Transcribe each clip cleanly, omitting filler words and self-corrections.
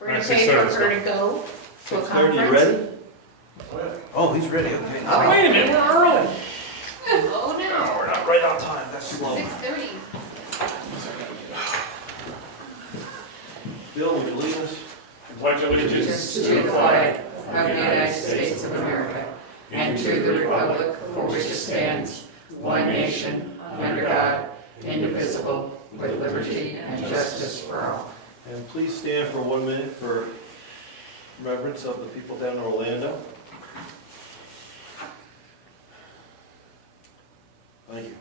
We're gonna pay for her to go to a 6:30, conference. you ready? Oh, he's ready, okay. Oh. Wait a minute, we're early. Oh, no. We're not right on time, that's slow. 6:30. Bill, would you lead us? Pledge allegiance To the flag of the United States of America and to the republic for which it stands, one nation, under God, indivisible, with liberty and justice for all. And please stand for 1 minute for reverence of the people down in Orlando. Thank you.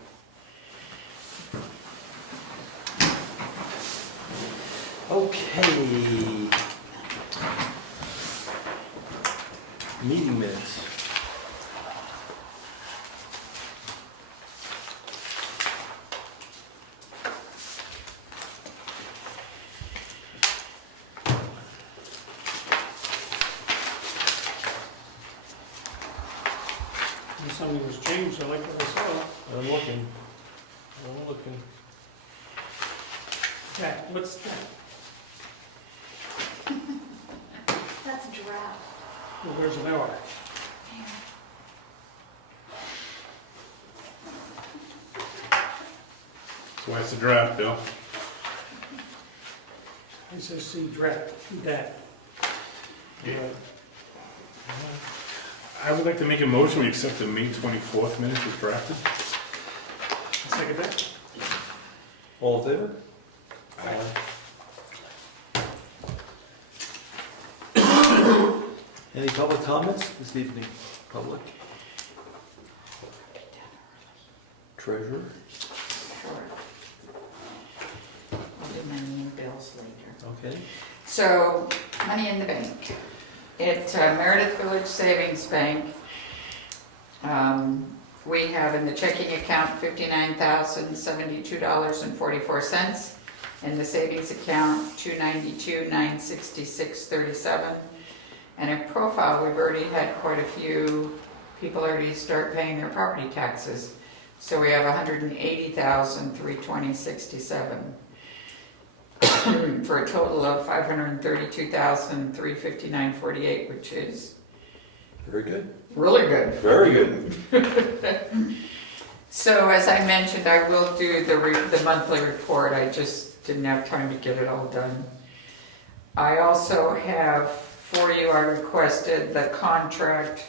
Okay. Meeting minutes. Something was changed, I like what I saw. I'm looking. I'm looking. Jack, what's that? That's a giraffe. Well, where's an hour? So what's the draft, Bill? It says see draft, that. I would like to make a motion, we accept the May 24th minutes as drafted. Second that? All in favor? Any public comments this evening? Public? Treasurer? Sure. I'll do money and bills later. Okay. So, money in the bank. At Meredith Village Savings Bank, we have in the checking account $59,072.44. In the savings account, $292,966.37. And in profile, we've already had quite a few people already start paying their property taxes. So we have $180,320.67 for a total of $532,359.48, which is Very good. really good. Very good. So as I mentioned, I will do the monthly report. I just didn't have time to get it all done. I also have for you, I requested the contract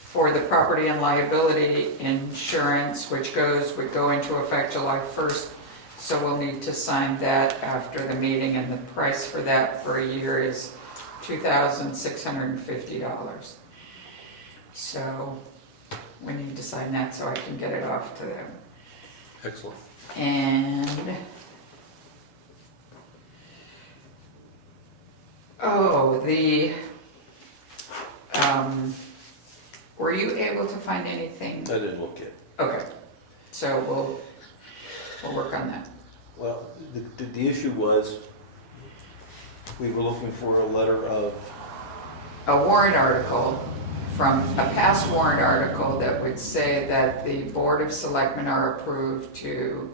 for the property and liability insurance, which would go into effect July 1st. So we'll need to sign that after the meeting, and the price for that for a year is $2,650. So we need to sign that so I can get it off to them. Excellent. And were you able to find anything? I didn't look yet. Okay, so we'll work on that. Well, the issue was, we were looking for a letter of, A warrant article from a past warrant article that would say that the Board of Selectmen are approved to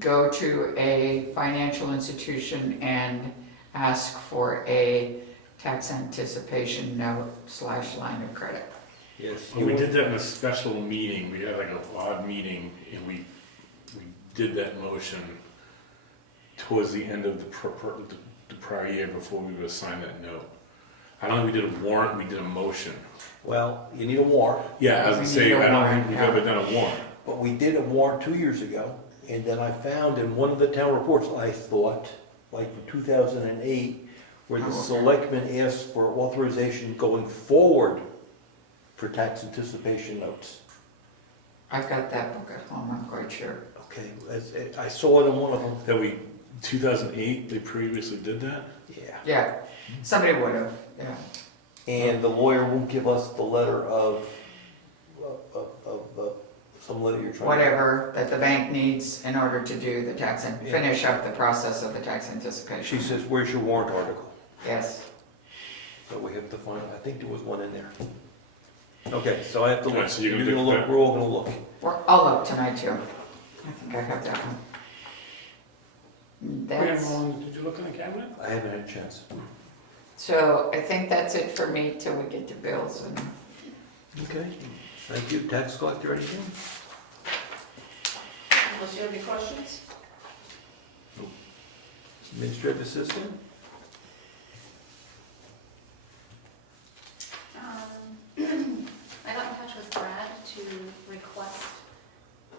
go to a financial institution and ask for a tax anticipation note / line of credit. yes. Well, we did that in a special meeting, we had like a odd meeting, and we did that motion towards the end of the prior year before we would sign that note. I don't think we did a warrant, we did a motion. Well, you need a warrant, Yeah, as I We say, need a I don't warrant, think we've yeah. ever done a warrant. but we did a warrant 2 years ago, and then I found in one of the town reports, I thought, like in 2008, where the selectmen asked for authorization going forward for tax anticipation notes. I've got that book at home, I'm quite sure. Okay, I saw it in one of them. That 2008, they previously did that? Yeah. Yeah, somebody would have, yeah. And the lawyer won't give us the letter of some letter you're trying to... Whatever that the bank needs in order to do the tax and Yeah. finish up the process of the tax anticipation. She says, where's your warrant article? Yes. So we have to find, I think there was one in there. Okay, so I have to look. Alright, so you're gonna You're do gonna look, that? we're all gonna look. I'll look tonight too. I think I have that one. That's, Did you look in the cabinet? I haven't had a chance. so I think that's it for me till we get to bills and. Okay, thank you. Tax collector, anything? Unless you have any questions? Administrative assistant? I got in touch with Brad to request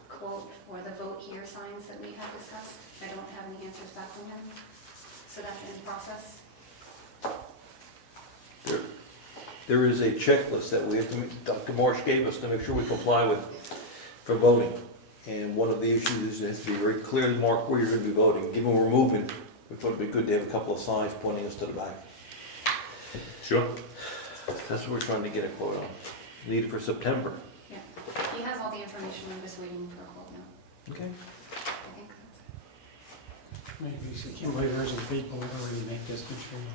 quote for the vote here signs that we have discussed. I don't have any answers back from him, so that's in process. There is a checklist that we have to, Dr. Marsh gave us to make sure we comply with for voting. And one of the issues is it has to be very clearly marked where you're gonna be voting. Given we're moving, we thought it'd be good to have a couple of signs pointing us to the back. Sure. That's what we're trying to get a quote on. Need it for September. Yeah, he has all the information, I'm just waiting for a quote now. Okay. I think that's it. Maybe, so I can't believe there isn't people that already make this material.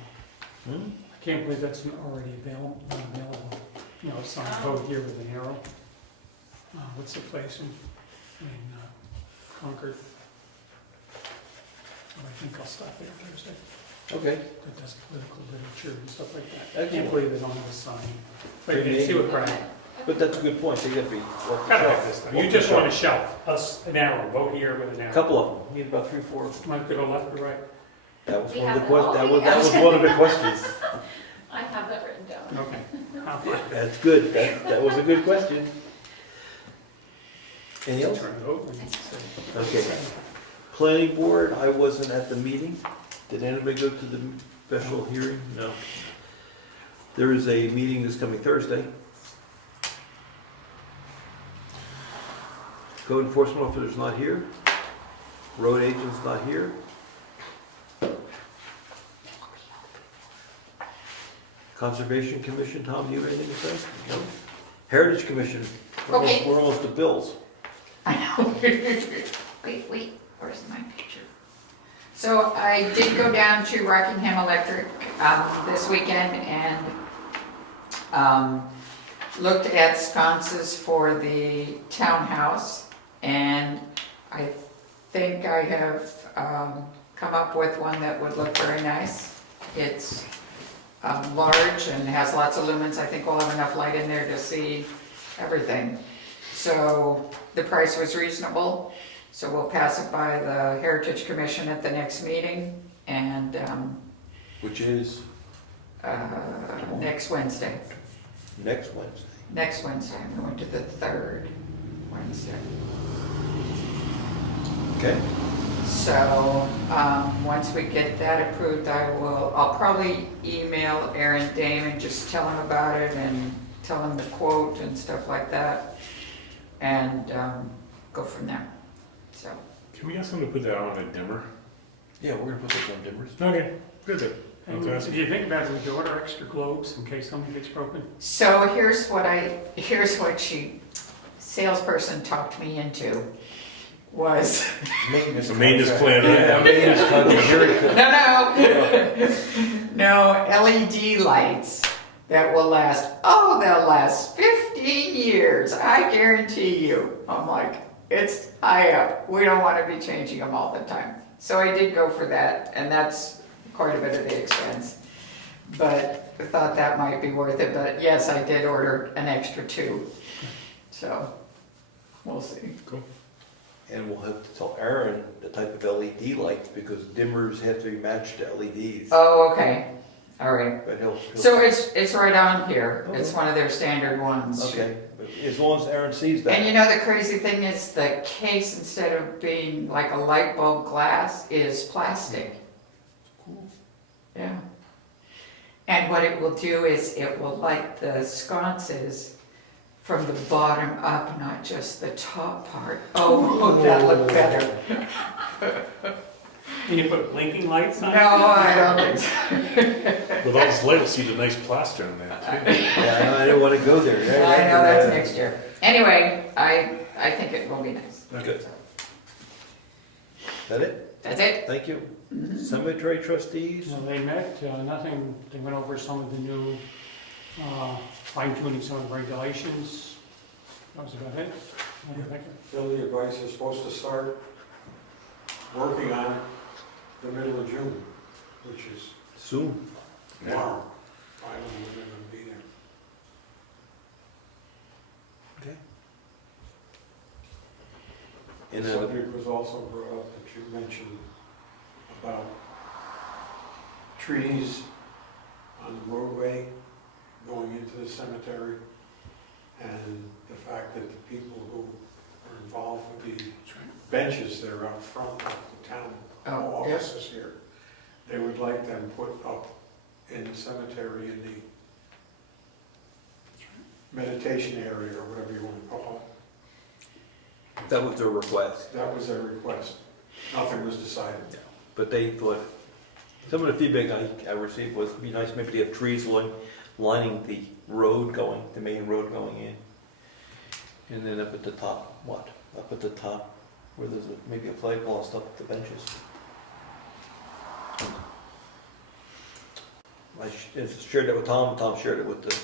Hmm? I can't believe that's already available, you know, sign code here with an arrow. What's the place in Concord? I think I'll stop there Thursday. Okay. That does political literature and stuff like that. I Excellent. can't believe they don't have a sign. Wait, Maybe- see what Brian, But that's a good point. They gotta be. gotta have this thing. You just want a shelf, an arrow, vote here with an A arrow. couple of them. Need about 3, 4 of them. Might go left or right. That was We one of the have it all. that was one of the questions. I have that written down. Okay. I'll find it. That's good. That was a good question. Anything else? Turn it over and say- Okay. Planning board, I wasn't at the meeting. Did anybody go to the special hearing? No. There is a meeting this coming Thursday. Code enforcement officer's not here. Road agent's not here. Conservation Commission, Tom, you have anything to say? No? Heritage Commission, Okay. we're almost to bills. I know. Wait, where's my picture? So I did go down to Rockingham Electric this weekend and looked at sconces for the townhouse, and I think I have come up with one that would look very nice. It's large and has lots of lumens. I think we'll have enough light in there to see everything. So the price was reasonable, so we'll pass it by the Heritage Commission at the next meeting, and Which is next Wednesday. next Wednesday. Next Wednesday, I'm going to the third Wednesday. Okay. So, once we get that approved, I'll probably email Aaron Dame and just tell him about it and tell him the quote and stuff like that, and go from there, so. Can we ask them to put that on a dimmer? Yeah, we're gonna put this on dimmers. Okay, good. And Fantastic. if you think about it, we could order extra globes in case something gets broken. So here's what salesperson talked me into, was, Maintenance. The maintenance plan, Yeah, right? maintenance contract, very good. no LED lights that will last, they'll last 15 years, I guarantee you. I'm like, it's high up, we don't want to be changing them all the time. So I did go for that, and that's quite a bit of the expense. But I thought that might be worth it, but yes, I did order an extra 2. So, we'll see. Cool. And we'll have to tell Aaron the type of LED lights, because dimmers have to be matched to LEDs. Oh, okay, all right. But he'll. So it's right on here, it's one of their standard ones. Okay, but as long as Aaron sees that. And you know, the crazy thing is the case, instead of being like a light bulb glass, is plastic. Cool. Yeah. And what it will do is it will light the sconces from the bottom up, not just the top part. Oh, that look better. Can you put blinking lights on it? No, I don't think so. With all this light, we'll see the nice plaster in there too. Yeah, I don't wanna go there. I know, that's next year. Anyway, I think it will be nice. Okay. That it? That's it? Thank you. Mhm. Cemetery trustees? So they met, nothing, they went over some of the new, fine tuning some of the regulations. That was about it. Phil, the advice is supposed to start working on it the middle of June, which is Soon. tomorrow. I don't know when they're gonna be there. Okay. The And subject was also brought up that you mentioned about trees on the roadway going into the cemetery, and the fact that the people who are involved with the benches that are out front of the town Oh, yeah. offices here, they would like them put up in the cemetery in the meditation area, or whatever you want to call that was their request. it. That was their request. Nothing was decided. But they thought, some of the feedback I received was it'd be nice maybe to have trees lining the road going, the main road going in. And then up at the top, up at the top, where there's maybe a flagpole and stuff, the benches. I shared that with Tom, Tom shared it with the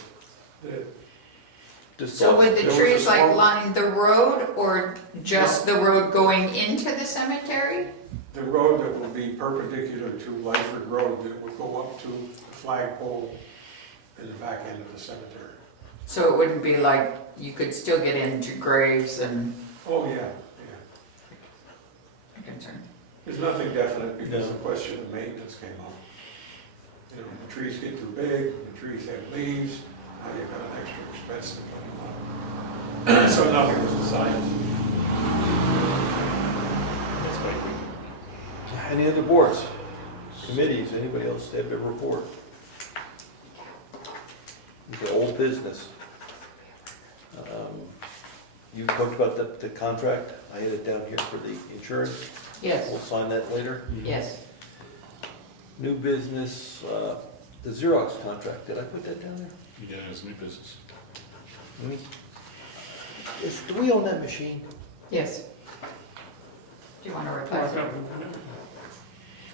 So would the There was trees a like small- line the road or just the road going into the cemetery? The road that will be perpendicular to Lyford Road, that will go up to the flagpole in the back end of the cemetery. So it wouldn't be like you could still get into graves and Oh, yeah, yeah. concern. There's nothing definite because No. the question of maintenance came up. You know, the trees get too big, the trees have leaves, now you've got an extra expense to put them on. So nothing was decided. That's like, Any other boards, committees, anybody else have their report? The old business. You talked about the contract, I had it down here for the insurance, Yes, we'll sign that later. yes. New business, the Xerox contract, did I put that down there? you did it as new business. Do we own that machine? Yes. Do you want to replace it?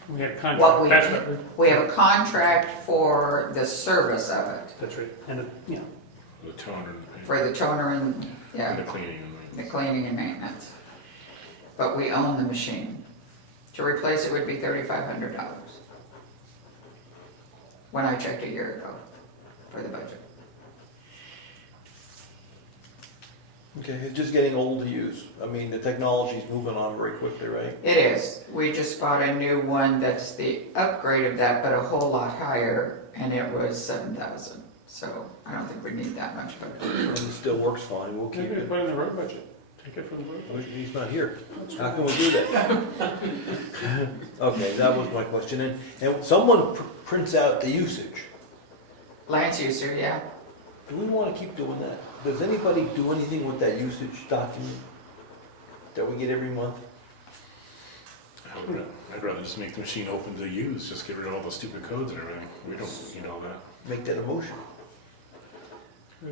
We had a What contract, that's what, we have a contract for the service of it, that's right, and, you know, The toner for the toner and, and yeah, the cleaning. the cleaning and maintenance. But we own the machine. To replace it would be $3,500. When I checked a year ago for the budget. Okay, it's just getting old to use. I mean, the technology's moving on very quickly, right? It is. We just bought a new one that's the upgrade of that, but a whole lot higher, and it was $7,000. So I don't think we need that much, but And it still works fine, we'll keep maybe it. put in the road budget, take it from the road. Oh, he's not here. How can we do that? Okay, that was my question. And someone prints out the usage. Lance user, yeah. Do we want to keep doing that? Does anybody do anything with that usage document that we get every month? I'd rather just make the machine open to use, just get rid of all the stupid codes and everything. We don't need all that. Make that a motion.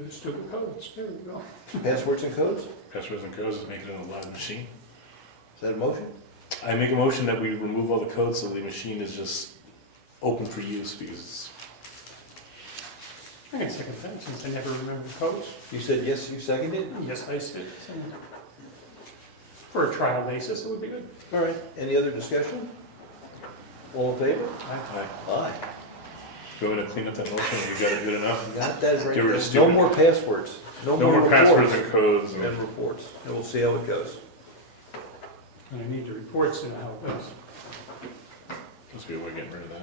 Stupid codes, there we go. Passwords and codes? Passwords and codes, just make it a live machine. Is that a motion? I make a motion that we remove all the codes so the machine is just open for use because I can second that, since I never remember the codes. You said yes, you seconded? Yes, I said, for a trial basis, it would be good. All right, any other discussion? All in favor? I Aye. go in and clean up that motion. You got it good enough? Got that right. Get rid of No stupid- more passwords. No more passwords reports. and codes. And reports, and we'll see how it goes. And I need the reports to know how it goes. Must be a way of getting rid of that.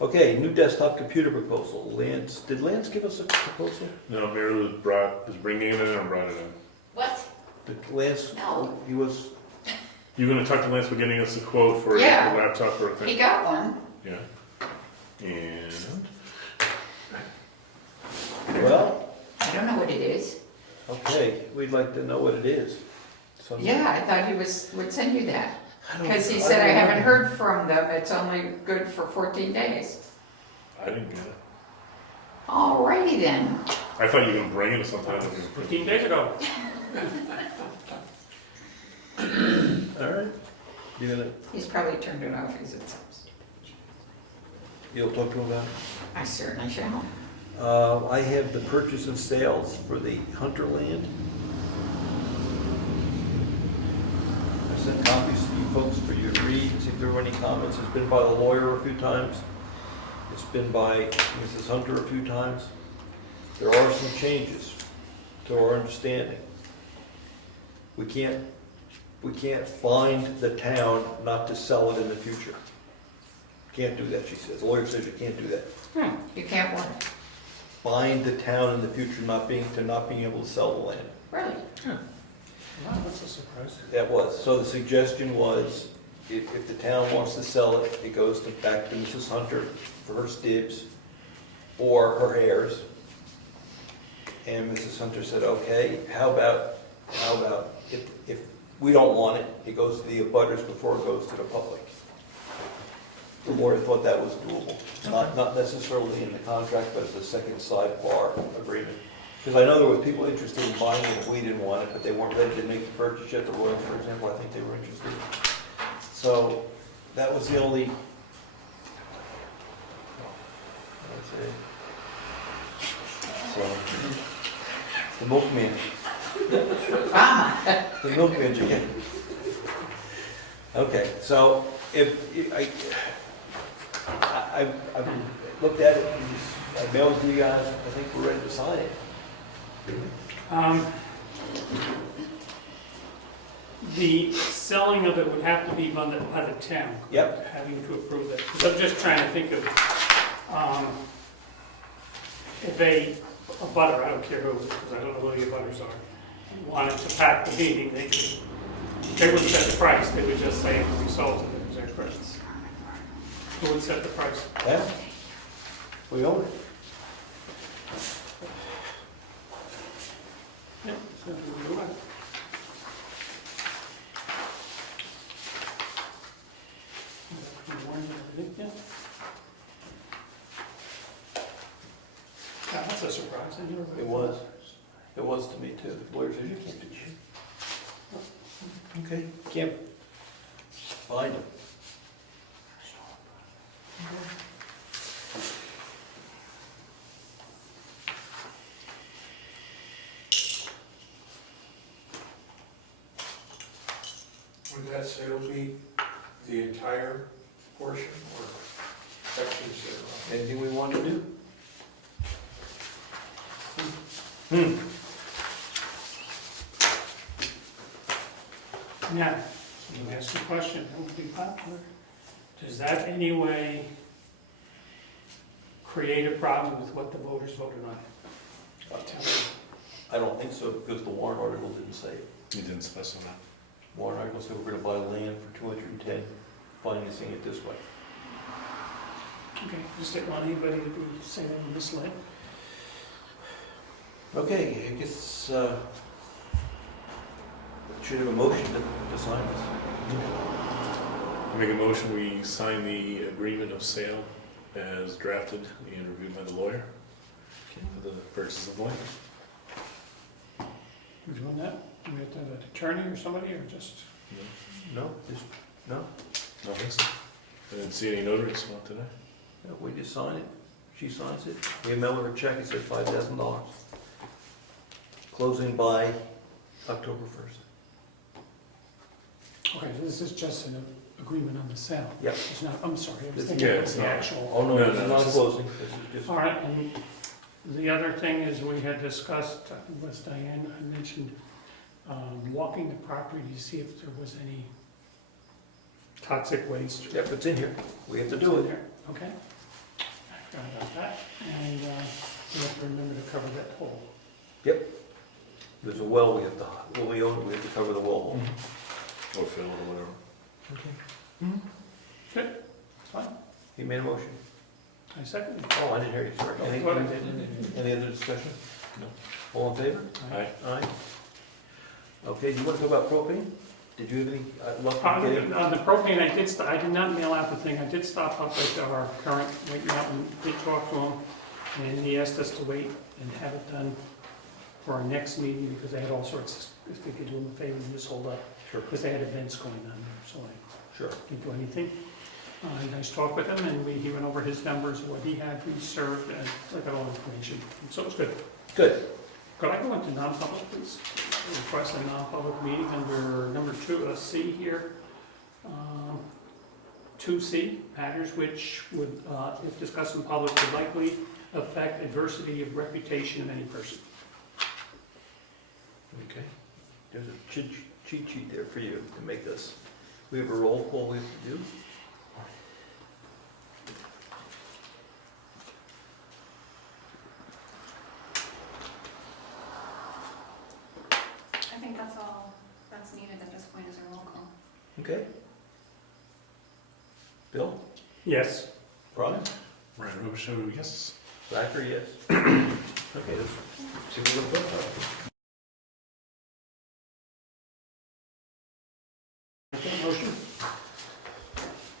Okay, new desktop computer proposal. Lance, did Lance give us a proposal? No, Mary was bringing it in and brought it in. What? Did Lance, No. he was, You gonna talk to Lance about getting us a quote for Yeah. a laptop or a He thing? got one. Yeah. And well, I don't know what it is. okay, we'd like to know what it is. Some- Yeah, I thought he would send you that. I don't- Because he I said, don't I haven't remember. heard from them, it's only good for 14 days. I didn't get it. Alrighty then. I thought you were gonna bring it sometime. 15 days ago. All right. You're gonna, He's probably turned it off, he's at some. you'll talk to him about it? I certainly shall. I have the purchase and sales for the Hunter land. I sent copies to you folks for you to read, see if there were any comments. It's been by the lawyer a few times. It's been by Mrs. Hunter a few times. There are some changes to our understanding. We can't find the town not to sell it in the future. Can't do that, she says. The lawyer says you can't do that. You can't want it. Bind the town in the future not being able to sell the land. Really? Wow, that's a surprise. That was, so the suggestion was, if the town wants to sell it, it goes back to Mrs. Hunter for her dibs or her heirs. And Mrs. Hunter said, okay, how about if we don't want it, it goes to the abutters before it goes to the public. The lawyer thought that was doable, not necessarily in the contract, but as a second sidebar agreement. Because I know there were people interested in buying it if we didn't want it, but they weren't ready to make the purchase yet. The Royals, for example, I think they were interested. So that was the only. That's it. So the milkman. The milkman's again. Okay, so if I looked at it, I mailed it to you guys. I think we're ready to sign it. The selling of it would have to be by the town. Yep. Having to approve it. 'Cause I'm just trying to think of, if a butter, I don't care who, because I don't know who the butters are, wanted to pack the meeting, they wouldn't set the price, they would just say the result of it, is that correct? Who would set the price? Yeah, we own it. Yeah, so we do it. Yeah, that's a surprise. I never. It was. It was to me too. The lawyer says, you can't do shit. Okay, can't find them. Would that sale be the entire portion or sections thereof? Anything we want to do? Now, let me ask you a question, that would be popular. Does that anyway create a problem with what the voters voted on? Tell me. I don't think so, because the warrant article didn't say it. You didn't specify. Warrant article said we're gonna buy land for 210, financing it this way. Okay, just didn't want anybody to be saying I'm misled. Okay, I guess, should have a motion to sign this. I make a motion, we sign the agreement of sale as drafted and reviewed by the lawyer for the purchase of land. Who's doing that? Do we have to have an attorney or somebody, or just? No, just, no, No, I think so. I didn't see any notaries not today. no, we just sign it, she signs it, we mail her a check, it says $5,000. Closing by October 1st. Okay, so this is just an agreement on the sale. Yep. It's not, I'm sorry, I was It's- thinking yeah, of it's the not. actual. Oh, no, No, this no, is not it's- closing, this is just. All right, and the other thing is we had discussed, I think it was Diane, I mentioned, walking the property to see if there was any toxic waste. Yep, it's in here, we have to do it. Okay. I forgot about that, and we have to remember to cover that hole. There's a well we have to, when we own it, we have to cover the well hole. Or fill or whatever. Okay. Good, fine, He made a motion. I second it. Oh, I didn't hear you, sorry. Any, Go ahead. any other discussion? No. All in favor? Aye. Aye. Okay, do you want to talk about propane? Did you have any luck with getting? On the propane, I did not mail out the thing, I did stop up at our current waiting out and did talk to him, and he asked us to wait and have it done for our next meeting, because they had all sorts, if they could do him a favor and just hold up, Sure. because they had events going on there, so I Sure. didn't do anything. And I talked with him, and he went over his numbers, what he had reserved, and I got all the information, so it was good. Good. Could I go into non-public, please? request a non-public meeting under number 2, C here. 2C, matters which would, if discussed in public, would likely affect adversity of reputation of any person. Okay. There's a cheat sheet there for you to make this. We have a roll call we have to do. I think that's all that's needed at this point is a roll call. Okay. Bill? Yes. Brian? Right, Robisheau, yes. Zachary, yes. Okay, let's see what we're going to put. Okay, motion?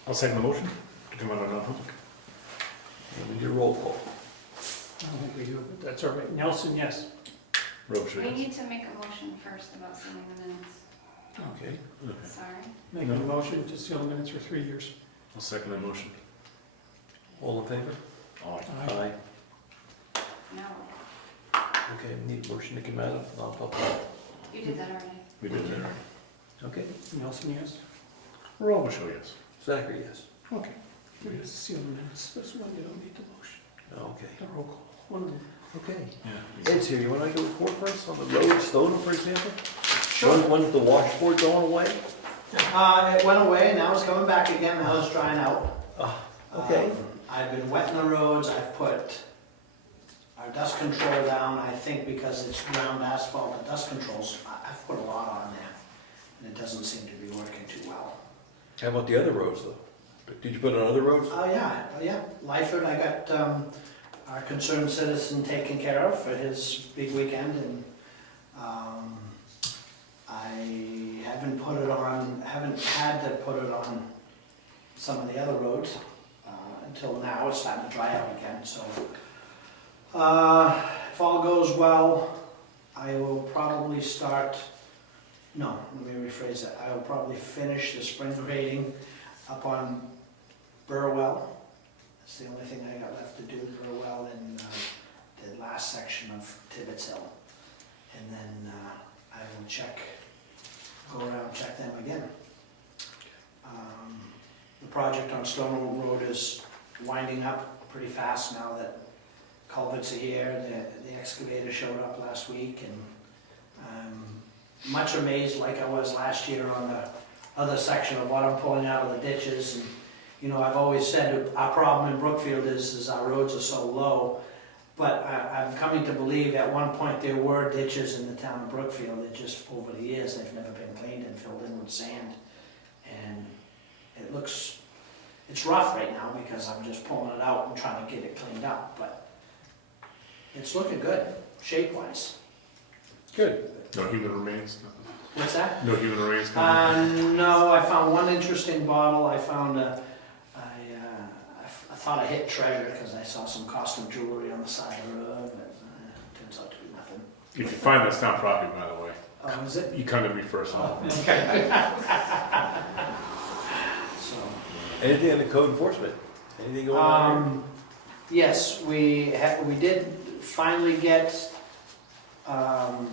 I'll second the motion to come out of non-public. We do roll call. I don't think we do, but that's all right. Nelson, yes. Robisheau, We yes. need to make a motion first about sealing the minutes. Okay. Sorry. Making a motion to seal the minutes for 3 years. I'll second that motion. All in favor? Aye. Aye. No, Okay, we need a motion to come out of non-public. you did that already. We did that. Okay. Nelson, yes. Robisheau, yes. Zachary, yes. Okay. We have to seal the minutes. This one, you don't need the motion. Okay. The roll call. One of them. Okay. Yeah. Ed's here. You want to make a report first on the road in Stoneham, for example? Sure. One with the washboard going away? It went away, now it's coming back again, now it's drying out. Okay. I've been wetting the roads, I've put our dust control down, I think because it's ground asphalt, the dust controls, I've put a lot on there. And it doesn't seem to be working too well. How about the other roads, though? Did you put on other roads? Oh, yeah, Lyford, I got our concerned citizen taken care of for his big weekend, and I haven't had to put it on some of the other roads until now. It's starting to dry out again, so if all goes well, I will probably let me rephrase that. I will probably finish the spring grading up on Burwell. That's the only thing I got left to do, Burwell and the last section of Tibbetts Hill. And then I will go around, check them again. The project on Stonewall Road is winding up pretty fast now that culverts are here. The excavator showed up last week, and I'm much amazed, like I was last year on the other section of what I'm pulling out of the ditches. And you know, I've always said our problem in Brookfield is our roads are so low. But I'm coming to believe at one point there were ditches in the town of Brookfield that just over the years they've never been cleaned and filled in with sand. And it's rough right now because I'm just pulling it out and trying to get it cleaned up, but it's looking good, shape-wise. Good. No human remains? What's that? No human remains coming? No, I found one interesting bottle. I found I thought I hit treasure because I saw some costume jewelry on the side of the road, but it turns out to be nothing. If you find that's town property, by the way, Oh, is it? you come to me first. Okay. So. Anything on the code enforcement? Anything going on Yes, we did finally get, I'm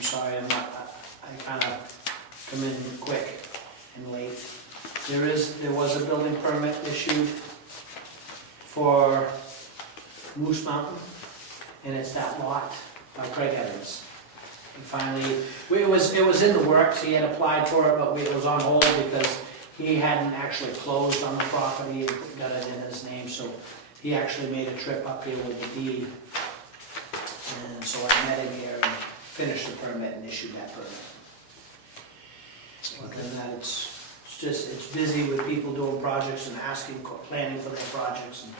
sorry, I kind of come in quick and late. There was a building permit issued for Moose Mountain, and it's that lot by Craig Evans. And finally, it was in the works, he had applied for it, but it was on hold because he hadn't actually closed on the property and got it in his name, so he actually made a trip up here with the deed. And so I met him here and finished the permit and issued that permit. Other than that, it's busy with people doing projects and asking, planning for their projects and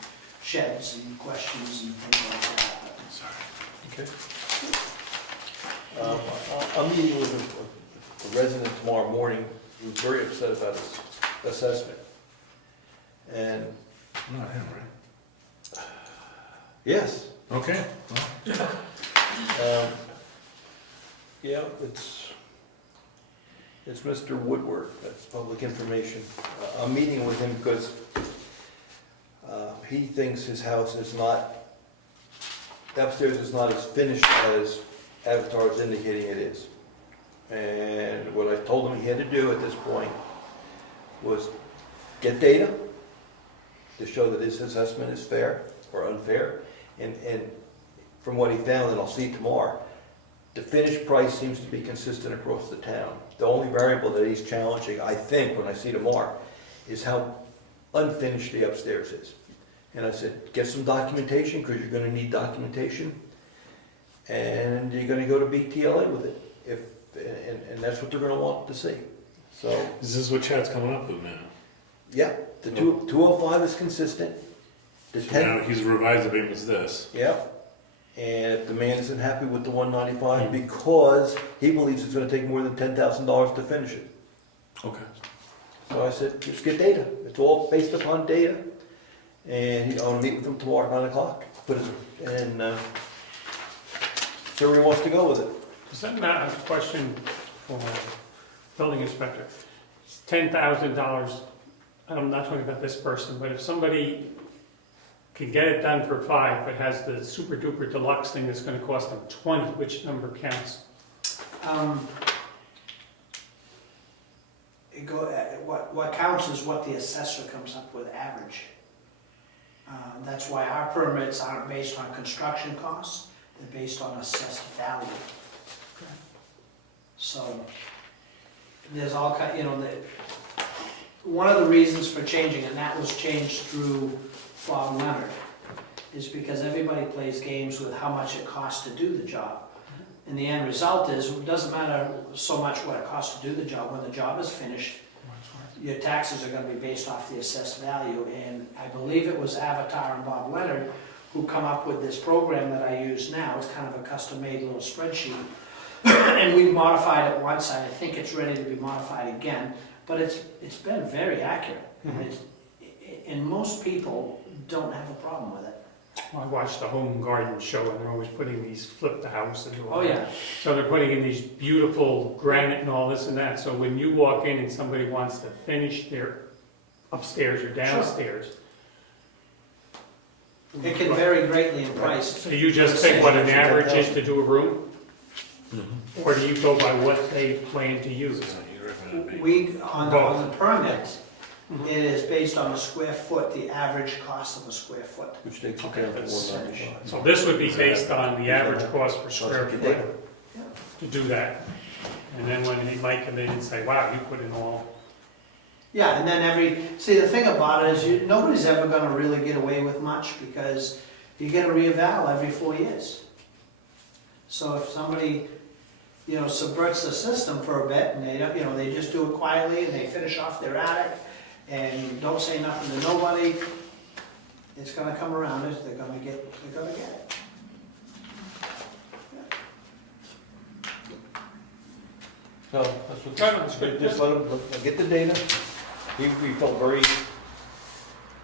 sheds and questions and things like that. Okay. I'm meeting with a resident tomorrow morning who's very upset about his assessment. And Not him, right? yes, Okay. yeah, it's Mr. Woodward, that's public information. I'm meeting with him because he thinks his house is not, upstairs is not as finished Avatar is indicating it is. And what I told him he had to do at this point was get data to show that his assessment is fair or unfair. And from what he found, and I'll see tomorrow, the finished price seems to be consistent across the town. The only variable that he's challenging, I think, when I see tomorrow, is how unfinished the upstairs is. And I said, get some documentation, because you're gonna need documentation, and you're gonna go to BTLA with it. And that's what they're gonna want to see. So, Is this what Chad's coming up with now? yeah, the 205 is consistent. The So 10, now he's revised the payment as this. yeah. And if the man isn't happy with the 195, because he believes it's gonna take more than $10,000 to finish it. Okay. So I said, just get data. It's all based upon data. And I'll meet with him tomorrow at 9 o'clock. And see where he wants to go with it. Does that matter, a question for building inspector? It's $10,000, I'm not talking about this person, but if somebody can get it done for 5, but has the super duper deluxe thing that's gonna cost them 20, which number counts? What counts is what the assessor comes up with average. That's why our permits aren't based on construction costs, they're based on assessed value. So, there's all kind, one of the reasons for changing, and that was changed through Bob Leonard, is because everybody plays games with how much it costs to do the job. And the end result is, it doesn't matter so much what it costs to do the job, when the job is finished, your taxes are gonna be based off the assessed value. And I believe it was Avatar and Bob Leonard who come up with this program that I use now. It's kind of a custom-made little spreadsheet. And we've modified it once, and I think it's ready to be modified again, but it's been very accurate. And most people don't have a problem with it. I watched the home garden show, and they're always putting these, flip the house and do all Oh, that. yeah. So they're putting in these beautiful granite and all this and that, so when you walk in and somebody wants to finish their upstairs or downstairs. It can vary greatly in price. So you just pick what an average is to do a room? Or do you go by what they plan to use? We, on the permit, it is based on a square foot, the average cost of a square foot. Which takes you Okay, down to that's- 195. So this would be based on the average cost per square Sounds like foot a to do that. And then when he might come in and say, wow, you put in all, Yeah, and then see, the thing about it is, nobody's ever gonna really get away with much, because you get a reeval every 4 years. So if somebody, subverts the system for a bit, and they don't, they just do it quietly, and they finish off their attic, and don't say nothing to nobody, it's gonna come around, they're gonna get it. So that's what, No, no, it's good. just let him get the data. He felt very,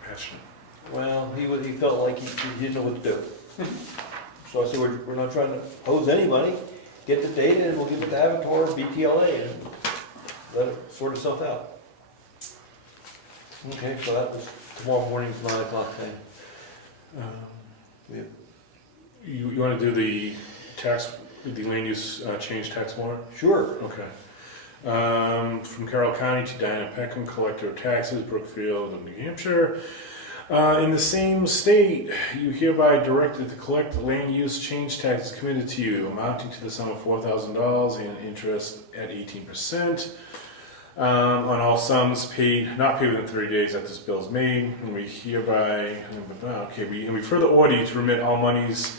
Passionate. well, he felt like he didn't know what to do. So I said, we're not trying to hose anybody. Get the data and we'll give it to Avatar, BTLA, and let it sort itself out. Okay, so that was tomorrow morning's 9 o'clock thing. You want to do the land use change tax warrant? Sure. Okay. From Carroll County to Diana Peckham, Collector of Taxes, Brookfield, New Hampshire. In the same state, you hereby directed to collect land use change taxes committed to you, amounting to the sum of $4,000 and interest at 18%. On all sums not paid within 30 days after this bill is made, and we hereby, we further order you to remit all monies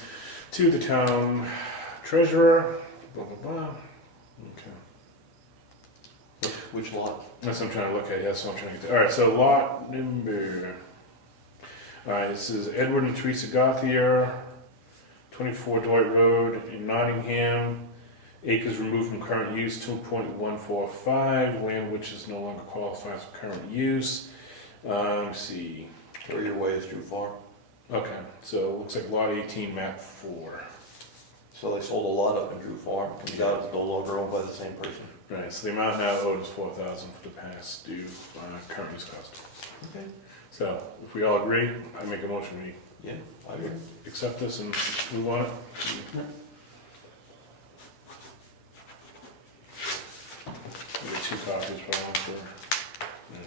to the town treasurer, blah, blah, blah. Okay. Which lot? That's what I'm trying to look at, that's what I'm trying to get to. All right, so lot number, all right, this is Edward and Teresa Gauthier, 24 Dwight Road in Nottingham. Acres removed from current use, 2.145, land which is no longer qualifies for current use. Let's see. Where your way is too far. Okay, so it looks like lot 18, map 4. So they sold a lot up in Drew Farm, and got it no longer owned by the same person. Right, so the amount now owed is $4,000 for the past due current use cost. Okay. So if we all agree, I make a motion, we Yeah, I agree. accept this and move on. 2 copies probably for, yeah.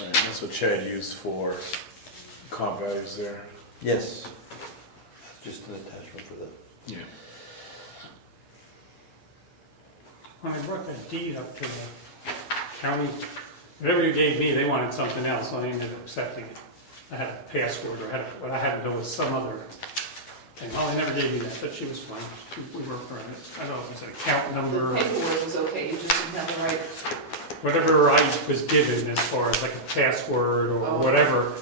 Right, that's what Chad used for comp values there. Yes. Just an attachment for that. Yeah. When I brought that deed up to the county, whatever you gave me, they wanted something else, so I ended up accepting it. I had a password, or what I had to do was some other thing. Oh, they never gave me that, but she was fine. We worked around it. I don't know if it's an account The number, or paperwork was okay, you just didn't have the right, whatever I was given as far as like a password or Oh. whatever.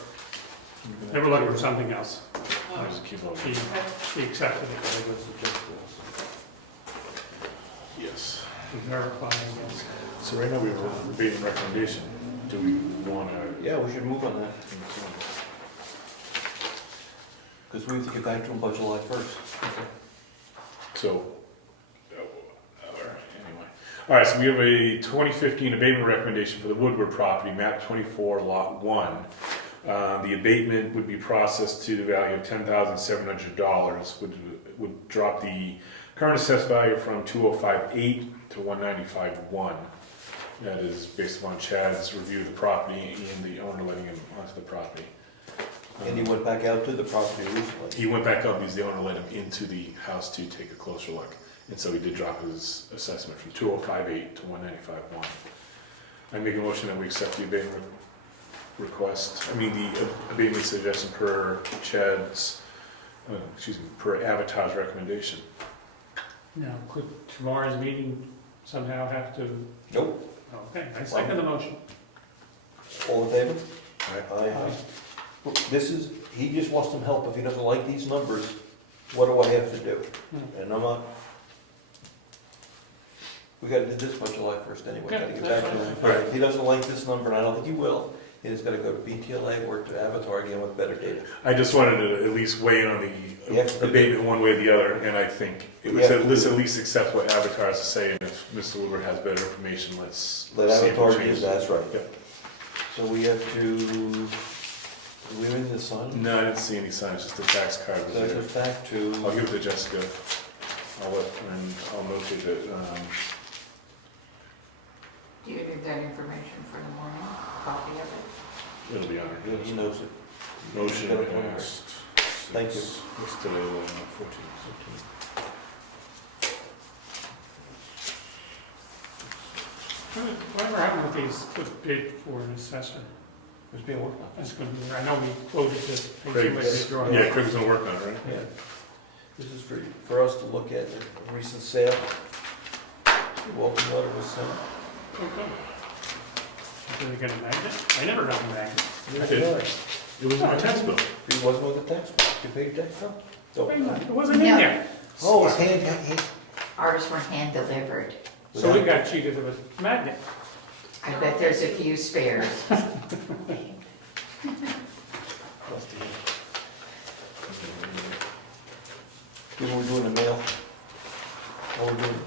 They were looking for something else. I'll just keep on. She accepted it. Yes. To verify, I guess. So right now we have a debating recommendation. Do we want to? Yeah, we should move on that, because we have to get back to them by July 1st. So, anyway. All right, so we have a 2015 abatement recommendation for the Woodward property, map 24, lot 1. The abatement would be processed to the value of $10,700, which would drop the current assessed value from 205.8 to 195.1. That is based upon Chad's review of the property and the owner letting him onto the property. And he went back out to the property recently. He went back up because the owner let him into the house to take a closer look. And so he did drop his assessment from 205.8 to 195.1. I make a motion that we accept the abatement request, the abatement suggestion per Chad's, per Avatar's recommendation. Now, could tomorrow's meeting somehow have to, Nope. okay, I second the motion. All in favor? Aye. Aye. He just wants some help. If he doesn't like these numbers, what do I have to do? And I'm not, we gotta do this by July 1st anyway. Yeah, Gotta get back to him. Right. If he doesn't like this number, and I don't think he will, he just gotta go to BTLA or to Avatar again with better data. I just wanted to at least weigh in on Yeah. the abatement one way or the other, and I think it was Yeah. at least accept what Avatar has to say, and if Mr. Woodward has better information, let's Let see if Avatar it do changes. that's right. Yeah. So we have to, do we need to sign? No, I didn't see any signs, just the tax card was So there. it's back to, I'll give it to Jessica. I'll notate it. Do you need that information for the morning, copy of it? It'll be on it. he knows it. Motion Got it on there. passed. Thank you. What's today, 14? Whatever happened with these, put bid for an assessor? It's being worked on. That's gonna be, I know we quoted this. Craig's, yeah, Craig's gonna work on it, right? Yeah. This is for us to look at a recent sale. Welcome letter was sent. Did they get a magnet? I never got a magnet. I did. It was in my tax bill. He wasn't with the tax, you paid tax bill? So- It wasn't in Yeah. there. Oh, it's hand. Ours were hand delivered. So we got cheated of a magnet. I bet there's a few spares. What are we doing in the mail? What are we doing?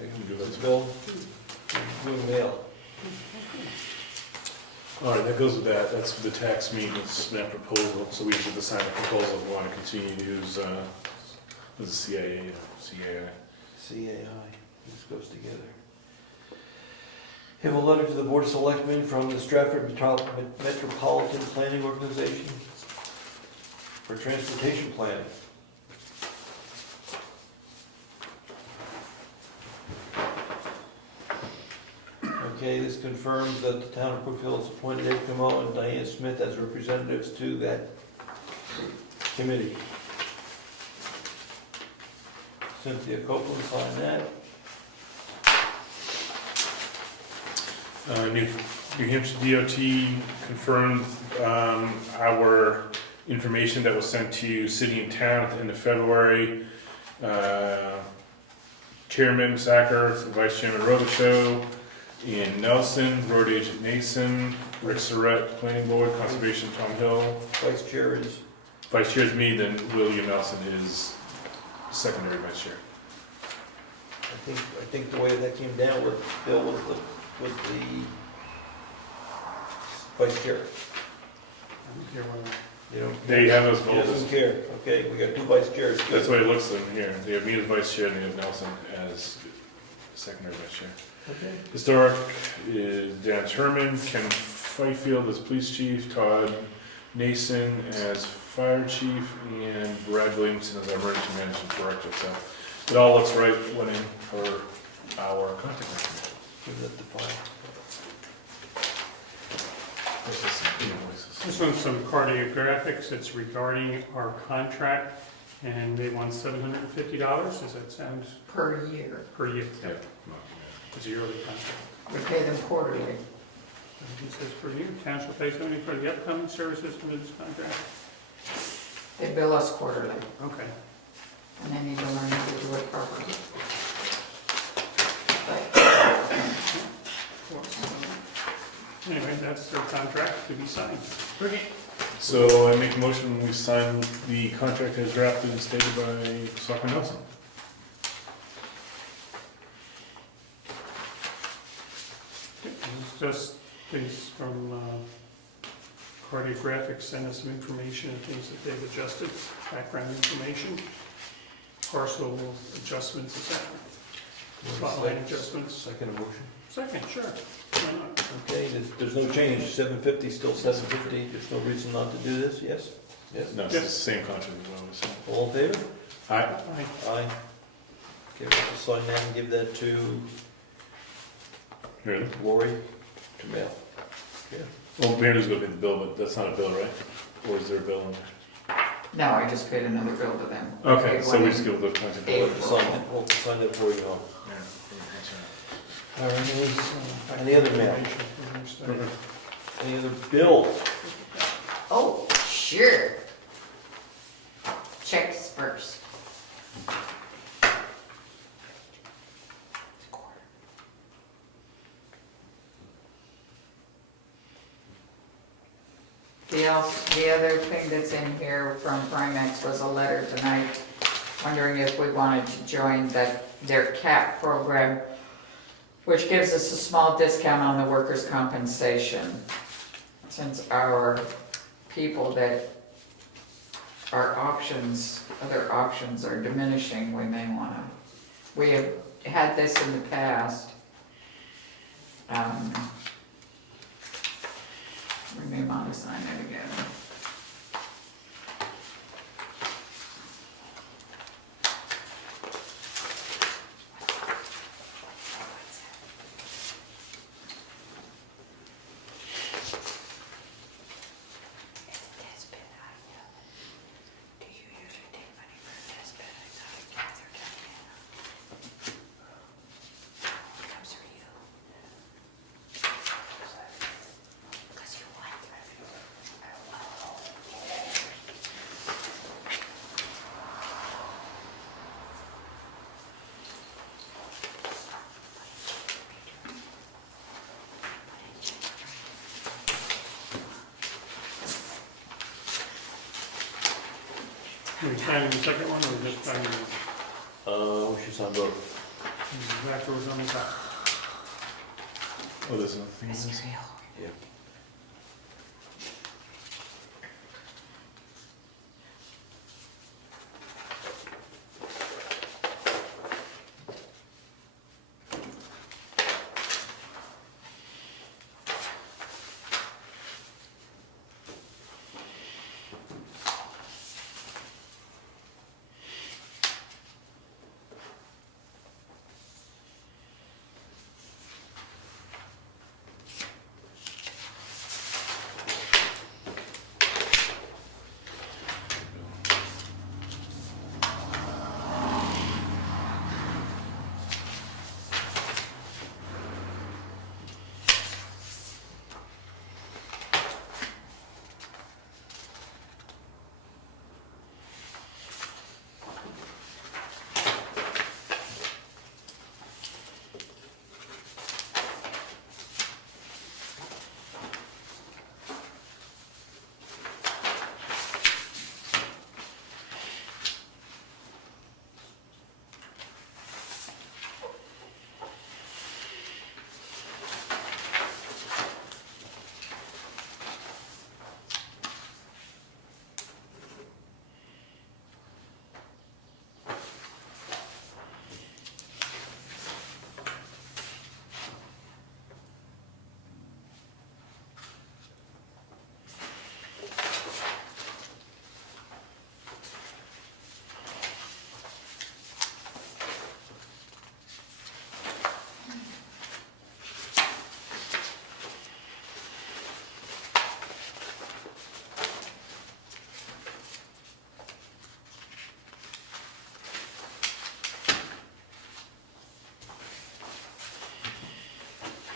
We can do that. Bill? Doing mail. All right, that goes with that. That's for the tax maintenance map proposal. So we have to sign a proposal if we want to continue to use, was it CIA or CAI? CAI, this goes together. Have a letter to the Board of Selectmen from the Stratford Metropolitan Planning Organization for transportation planning. Okay, this confirms that the town of Brookfield has appointed Ed Comeau and Diane Smith as representatives to that committee. Cynthia Copeland signed that. New Hampshire DOT confirmed our information that was sent to city and town at the end of February. Chairman Sacker, Vice Chairman Robisheau, And Nelson, road agent Nason, Rick Surratt, planning board, conservation Tom Hill. Vice chair is, Vice chair is me, then William Nelson is secondary vice chair. I think the way that came down with Bill was the vice chair. I don't care whether. You don't. They have us He both. doesn't care. Okay, we got two vice chairs. Good. That's the way it looks in here. They have me as vice chair and they have Nelson as secondary vice chair. Okay. Historic is Dan Sherman, Ken Fifield as police chief, Todd Nason as fire chief, and Brad Williamson as our emergency management director. So it all looks right when in for our contact information. Give that to file. This is some invoices. This one's some cartographics, it's regarding our contract, and they want $750, does that sound Per year. per year? Yeah. It's a yearly contract. We pay them quarterly. It says per year, town shall pay only for the upcoming services under this contract. They bill us quarterly, Okay. and they need to learn how to do it properly. Anyway, that's their contract to be signed. So I make a motion, we sign the contract as drafted and stated by Selectman Nelson. It's just things from cartographics, send us some information and things that they've adjusted, background information, parcel adjustments, etc. Lot line adjustments. Second motion. Second, sure. Why not? Okay, there's no change. 750, still 750. There's no reason not to do this. Yes? Yes. No, it's the same contract as well. So. All in favor? Aye. Aye. Aye. Okay, we'll sign that and give that to Here. Lori to mail. Yeah. Well, Mary's gonna pay the bill, but that's not a bill, right? Or is there a bill in there? No, I just paid another bill to them. Okay, Paid so one we in just give the contact. April. We'll sign it. We'll sign that for you all. All right, any other mail? Any other bills? Oh, sure. Checks first. The other thing that's in here from Primex was a letter tonight wondering if we wanted to join their CAP program, which gives us a small discount on the workers' compensation. Since our people that our options, other options are diminishing, we may wanna, we have had this in the past. We may want to sign it again. Are we signing the second one or just signing it? We should sign both. Exactly what's on the top. Oh, there's another thing in this? Yeah.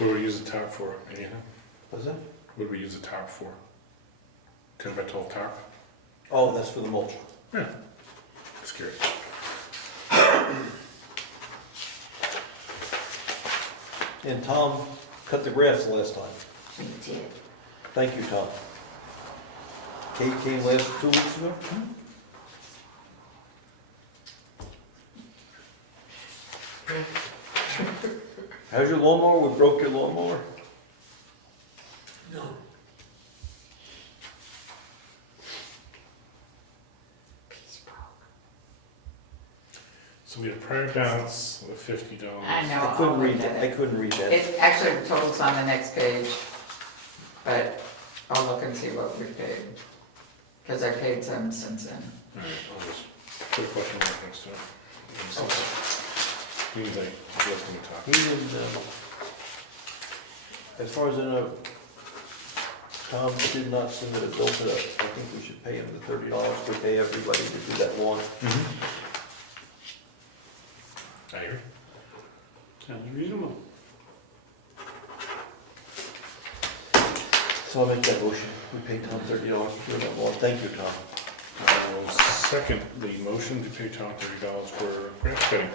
What do we use the tarp for, anything? What's that? What do we use the tarp for? 10 by 12 tarp? Oh, that's for the mulch. Yeah. Just curious. And Tom cut the grass the last time. We did. Thank you, Tom. Kate came last 2 weeks ago? How's your lawnmower? We broke your lawnmower? No. So we had a prior balance of $50. I know. I couldn't I'll read look at that. I it. couldn't read that. It actually totals on the next page, but I'll look and see what we paid. Because I paid some since then. Alright, I'll just put a question mark next to it. Means I left him talk. He didn't, as far as I know, Tom did not submit a bill to us. I think we should pay him the $30 we pay everybody to do that lawn. I agree. Sounds reasonable. So I'll make that motion. We pay Tom $30 to do that lawn. Thank you, Tom. I will second the motion to pay Tom $30 for grass cutting.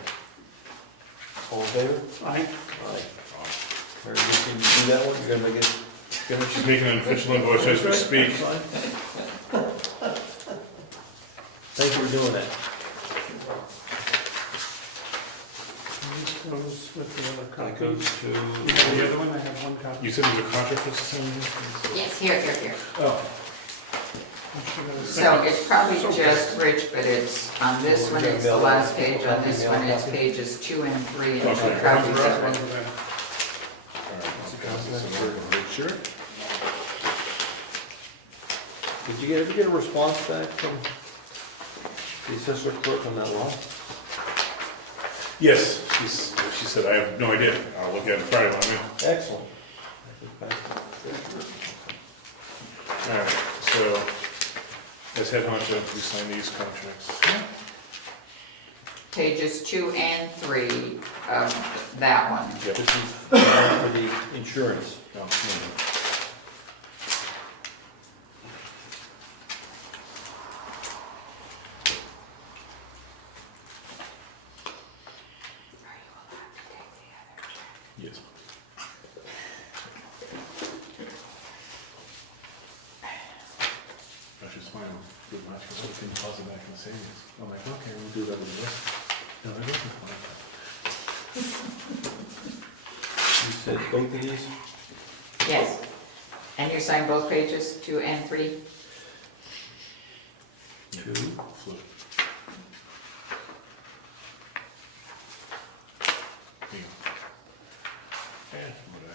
All in favor? Aye. Aye. Mary, you can do that one? You're gonna make it, She's making an official invoice as we speak. Thank you for doing that. This goes with the other That copy. goes to. You have the other one? I have one copy. You said there's a contract for this? Yes, here. Oh, I should have a So second. it's probably just Rich, but it's, on this one, it's the last page, on this one, it's pages 2 and 3, and two Okay. copies of it. Alright, I'll pass this over to Richard. did you ever get a response back from the assessor clerk on that law? Yes, she said, I have no idea. I'll look at it Friday when I'm in. Excellent. Alright, so, as head honcho, we sign these contracts. Pages 2 and 3 of that one. Yep. This is for the insurance. No, no. Yes. Which is fine, good match, because we can deposit back in the savings. I'm like, okay, we'll do that with the rest. No, that doesn't fine. You said both of these? Yes. And you sign both pages, 2 and 3? Two. Flip. Here you go. And what did I?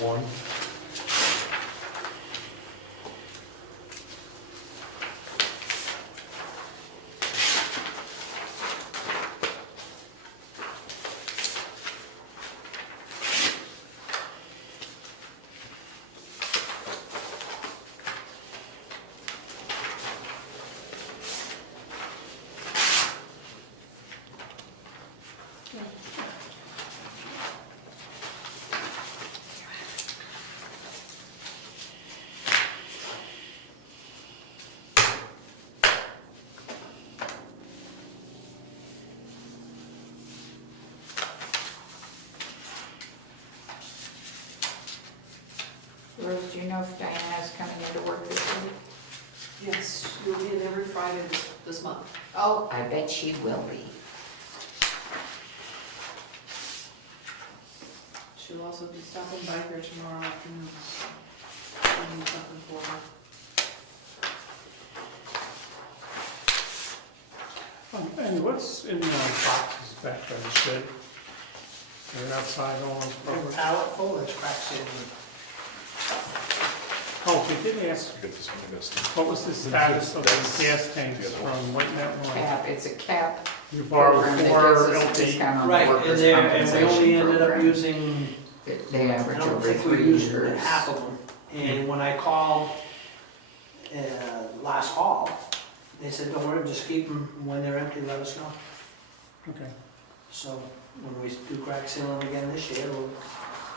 One. Rose, do you know if Diana's coming into work this week? Yes, you'll be in every Friday this month. Oh, I bet she will be. She'll also be stopping by here tomorrow afternoon. I need something for her. And what's in the boxes back there, the shed? They're outside all those They were papers. pallet full, it's cracks in. Oh, we did ask, I got this one, I got this. what was the status of the gas tanks from White Mountain Line? Cap, it's a cap You borrowed program that four gives us a LT. discount on the Right, and workers' there, and we only compensation ended up program. using, They I average don't over think we 3 used years. half of them. And when I called, last fall, they said, don't worry, just keep them, when they're empty, let us know. Okay. So when we do crack seal them again this year, we'll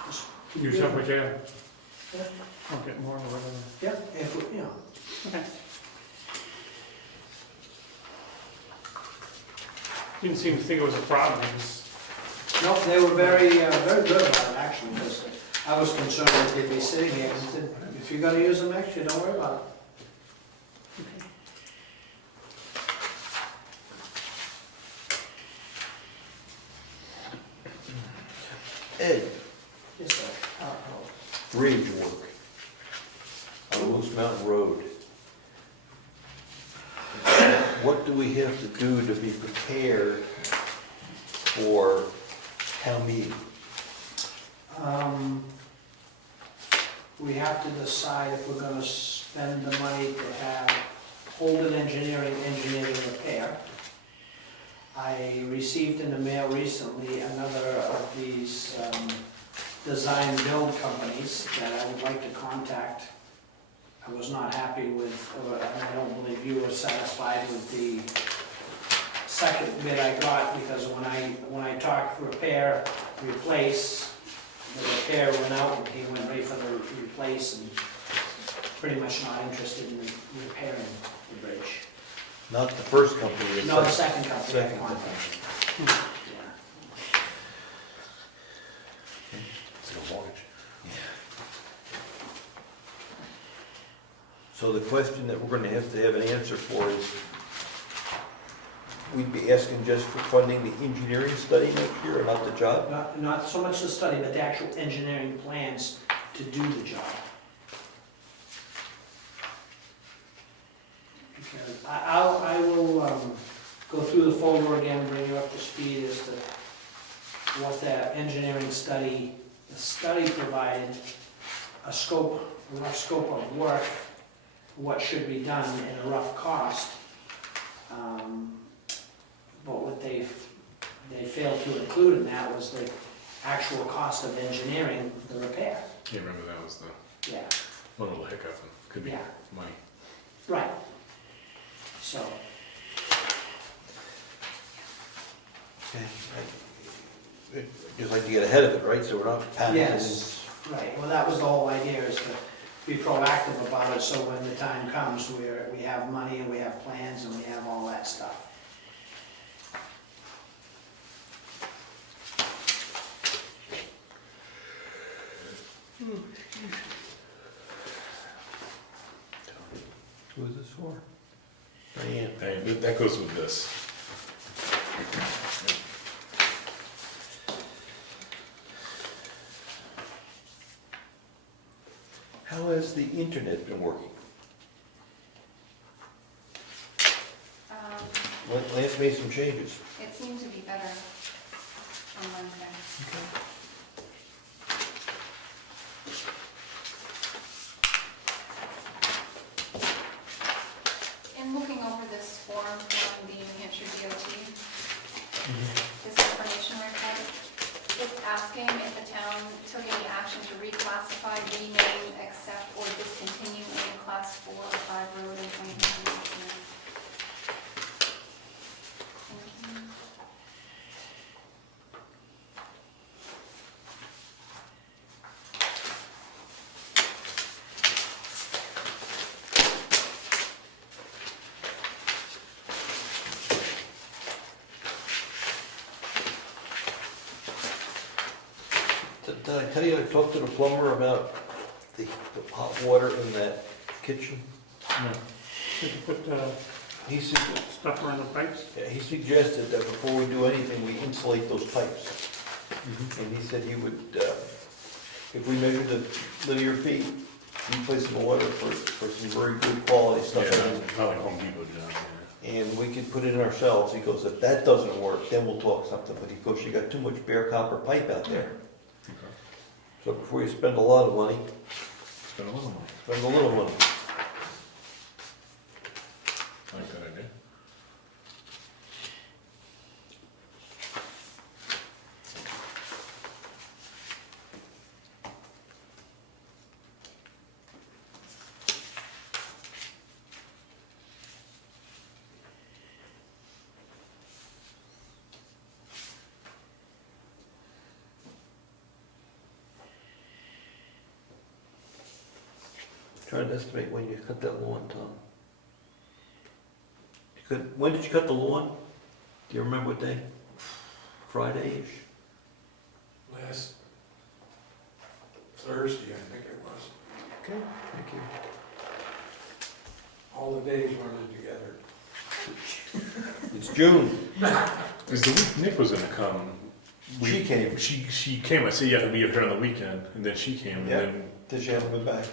just. keep Use doing up it. what you have. Yeah. I'll get more or whatever. Yep, if, we- you know, Okay. Didn't seem to think it was a problem, it was, no, they were very, very good about it actually, because I was concerned that they'd be sitting here, and said, if you're gonna use them next year, don't worry about it. Ed, Yes, sir. bridge work on Moose Mountain Road. What do we have to do to be prepared for town meeting? We have to decide if we're gonna spend the money to have Holden Engineering engineer the repair. I received in the mail recently another of these design build companies that I would like to contact. I was not happy with, and I don't believe you were satisfied with the second bid I got, because when I talked repair, replace, the repair went out and he went right for the replace and pretty much not interested in repairing the bridge. Not the first company. the No, the second. second company I Second contacted. Yeah. It's a mortgage. So the question that we're gonna have to have an answer for is, we'd be asking just for funding the engineering study next year, or not the job? Not so much the study, but the actual engineering plans to do the job. Because I will go through the folder again, bring you up to speed as to what that engineering study, the study provided a scope, a rough scope of work, what should be done and a rough cost. But what they failed to include in that was the actual cost of engineering the repair. Yeah, remember that was the Yeah, one little hiccup, and could be Yeah. money. right. So, Okay. I'd just like to get ahead of it, right, so we're not panicking. yes, right, well, that was the whole idea, is to be proactive about it, so when the time comes, we have money and we have plans and we have all that stuff. Who is this for? Diane. And that goes with this. How has the internet been working? Lance made some changes. It seemed to be better on Wednesday. In looking over this form from the New Hampshire DOT, this information report, it's asking if the town took any action to reclassify, rename, accept, or discontinue any class 4 or 5 road in 2019. Did I tell you I talked to the plumber about the hot water in that kitchen? did you put He said, stuff around the pipes? yeah, he suggested that before we do anything, we insulate those pipes. And he said he would if we measure the linear feet, we place an order for some very good quality stuff. Yeah, not like Home Depot job, And we can put it in ourselves. He goes, if that doesn't work, then we'll talk something, but he goes, you got too much bare copper pipe out there. yeah. Okay. So before you spend a lot of money, It's been a little while. spend a little money. I like that idea. Trying to estimate when you cut that lawn, Tom. When did you cut the lawn? Do you remember what day? Friday-ish? Last Thursday, I think it was. Okay, thank you. All the days running together. It's June. Is the week Nick was gonna come? She came. She came, I said, yeah, I'll be here on the weekend, and then she came, and Yeah. then, Did she haven't been back?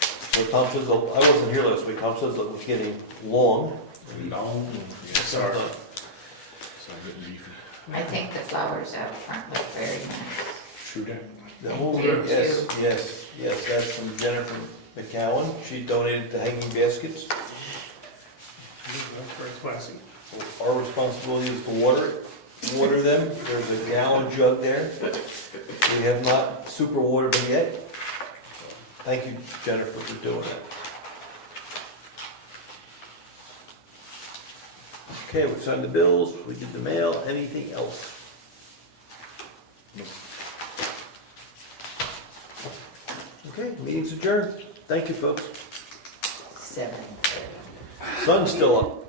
So Tom says, I wasn't here last week, Tom says it was getting long. no, yeah, sorry. So I'm getting beefy. I think the flowers out front look very nice. True day. Oh, You yes, too. yes, that's from Jennifer McCowan. She donated the hanging baskets. That's very classy. Our responsibility is to water them. There's a gallon jug there. We have not super watered them yet. Thank you, Jennifer, for doing that. Okay, we've signed the bills, we did the mail, anything else? Okay, meeting's adjourned. Thank you, folks. 7:30. Sun's still up.